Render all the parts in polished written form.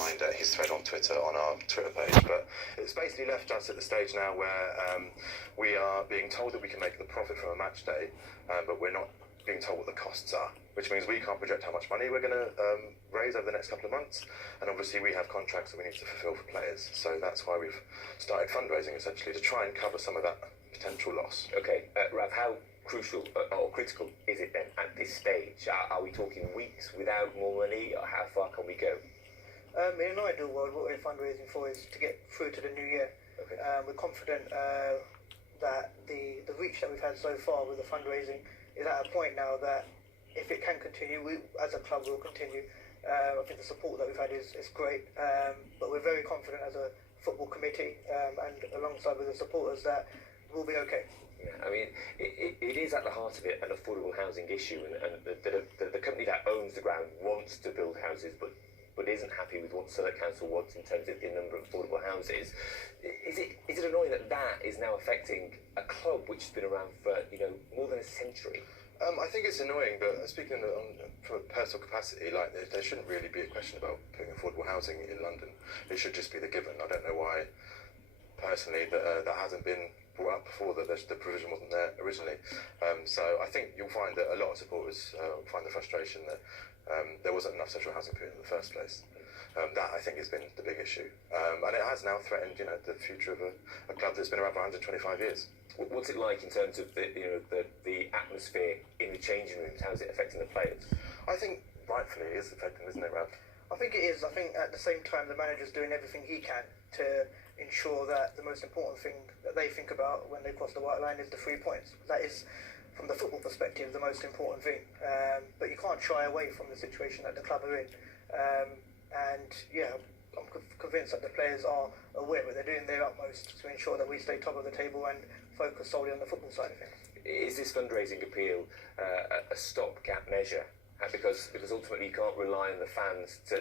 his thread on Twitter on our Twitter page, but it's basically left us at the stage now where we are being told that we can make the profit from a match day, but we're not being told what the costs are, which means we can't project how much money we're going to raise over the next couple of months, and obviously we have contracts that we need to fulfil for players, so that's why we've started fundraising essentially to try and cover some of that potential loss. Okay, Rav, how crucial or critical is it then at this stage? Are we talking weeks without more money, or how far can we go? In an ideal world, what we're fundraising for is to get through to the new year. Okay. We're confident that the reach that we've had so far with the fundraising is at a point now that if it can continue, we as a club will continue. I think the support that we've had is great, but we're very confident as a football committee and alongside with the supporters that we'll be okay. Yeah, I mean, it is at the heart of it an affordable housing issue, and the company that owns the ground wants to build houses, but isn't happy with what Surrey Council wants in terms of the number of affordable houses. Is it annoying that is now affecting a club which has been around for more than a century? I think it's annoying, but speaking from a personal capacity, like there shouldn't really be a question about putting affordable housing in London. It should just be the given. I don't know why, personally, that hasn't been brought up before, that the provision wasn't there originally. So I think you'll find that a lot of supporters find the frustration that there wasn't enough social housing put in the first place. That I think has been the big issue, and it has now threatened, the future of a club that's been around for 125 years. What's it like in terms of the atmosphere in the changing rooms? How is it affecting the players? I think rightfully it is affecting, isn't it, Rav? I think it is. I think at the same time the manager's doing everything he can to ensure that the most important thing that they think about when they cross the white line is the 3 points. That is, from the football perspective, the most important thing. But you can't shy away from the situation that the club are in. And yeah, I'm convinced that the players are aware, but they're doing their utmost to ensure that we stay top of the table and focus solely on the football side of things. Is this fundraising appeal a stopgap measure? Because ultimately you can't rely on the fans to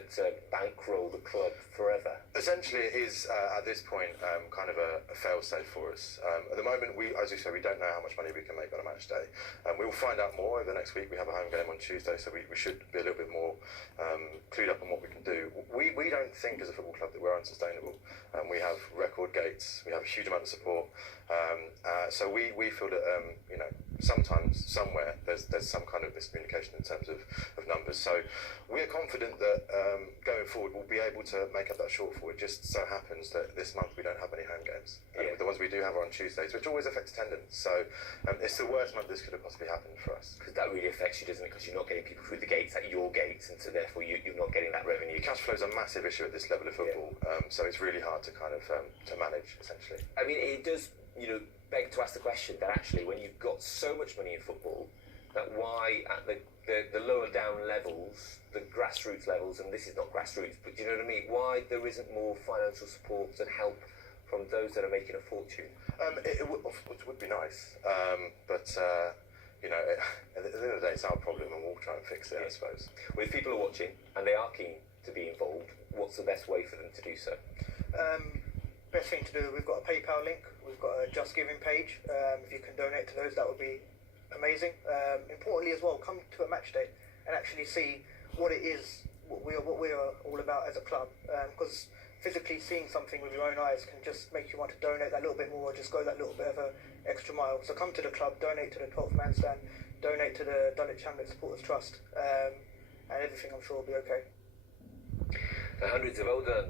bankroll the club forever. Essentially, it is at this point kind of a fail-safe for us. At the moment, as you say, we don't know how much money we can make on a match day. We will find out more over the next week. We have a home game on Tuesday, so we should be a little bit more clued up on what we can do. We don't think as a football club that we're unsustainable. We have record gates. We have a huge amount of support. So we feel that sometimes somewhere there's some kind of miscommunication in terms of numbers. So we're confident that going forward we'll be able to make up that shortfall. It just so happens that this month we don't have any home games. Yeah. The ones we do have are on Tuesdays, which always affects attendance. So it's the worst month this could have possibly happened for us. Because that really affects you, doesn't it? Because you're not getting people through the gates at your gates, and so therefore you're not getting that revenue. Cash flow is a massive issue at this level of football, so it's really hard to kind of to manage, essentially. I mean, it does beg to ask the question that actually when you've got so much money in football, that why at the lower down levels, the grassroots levels, and this is not grassroots, but do you know what I mean, why there isn't more financial support and help from those that are making a fortune? It would be nice, but at the end of the day it's our problem and we'll try and fix it, I suppose. Well, if people are watching and they are keen to be involved, what's the best way for them to do so? Best thing to do, we've got a PayPal link, we've got a Just Giving page. If you can donate to those, that would be amazing. Importantly as well, come to a match day and actually see what it is, what we are all about as a club. Because physically seeing something with your own eyes can just make you want to donate that little bit more, or just go that little bit of an extra mile. So come to the club, donate to the 12th Man Stand, donate to the Dulwich Hamlet Supporters Trust, and everything I'm sure will be okay. The hundreds of older